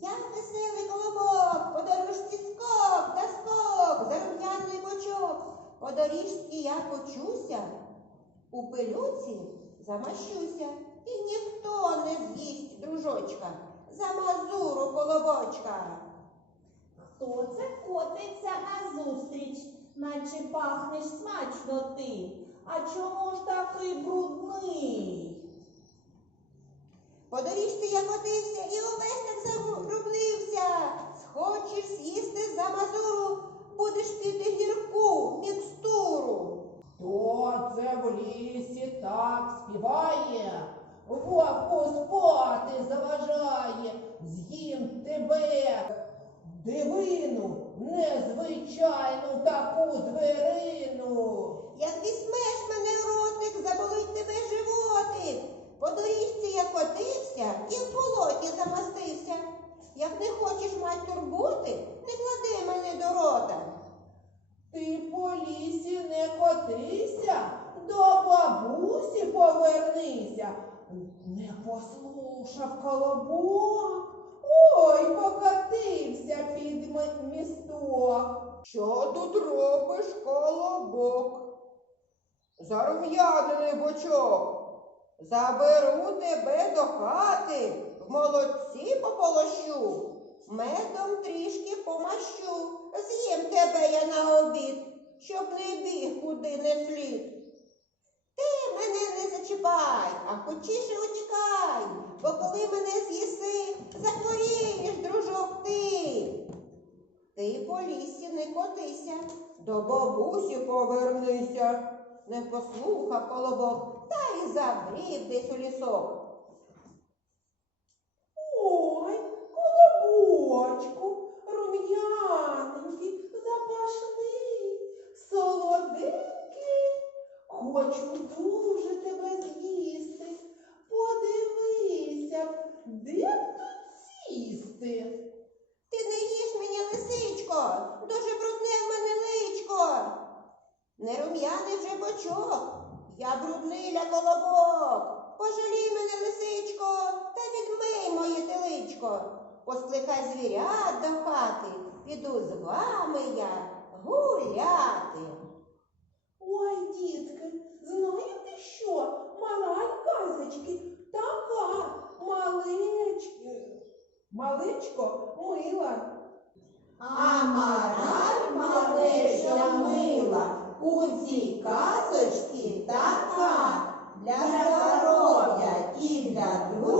Я веселий колобок, по дорожці скок та скок, за бочок. По доріжці я почуся, у пилюці замащуся, і ніхто не з'їсть дружочка, за мазуру колобочка. Хто це котиться назустріч, наче пахнеш смачно ти? А чому ж такий брудний? По доріжці я котився і увесь так забруднився. Схочеш з'їсти за мазуру, будеш піти гірку мікстуру. Хто це в лісі так співає? Вовку спати заважає, з'їм тебе, дивину, незвичайну таку звірину. Як візьмеш мене в ротик, заболить тебе животик. По доріжці я котився і в болоті замастився. Як не хочеш мать турботи, не клади мене до рота. Ти по лісі не котися, до бабусі повернися. Не послушав колобок. Ой, покотився під місток. Що тут робиш, колобок? Зарум'янений бочок. Заберу тебе до хати, в молодці пополощу, медом трішки помащу, з'їм тебе я на обід, щоб не біг куди не слід. Ти мене не зачіпай, а хочіше утікай, бо коли мене з'їси, захворієш, дружок ти. Ти по лісі не котися, до бабусі повернися. Не послухав колобок, та й забрів десь у лісок. Хочу дуже тебе з'їсти. Подивися, де б тут сісти. Ти не їж мені лисичко, дуже брудне в мене личко. Не рум'яний вже бочок, я брудниля колобок. Пожалій мене, лисичко, та відмий моє теличко. Поскликай звірят до хати, піду з вами я Малечко мила. А мораль малежа мила, у цій казочці така. Для здоров'я і для не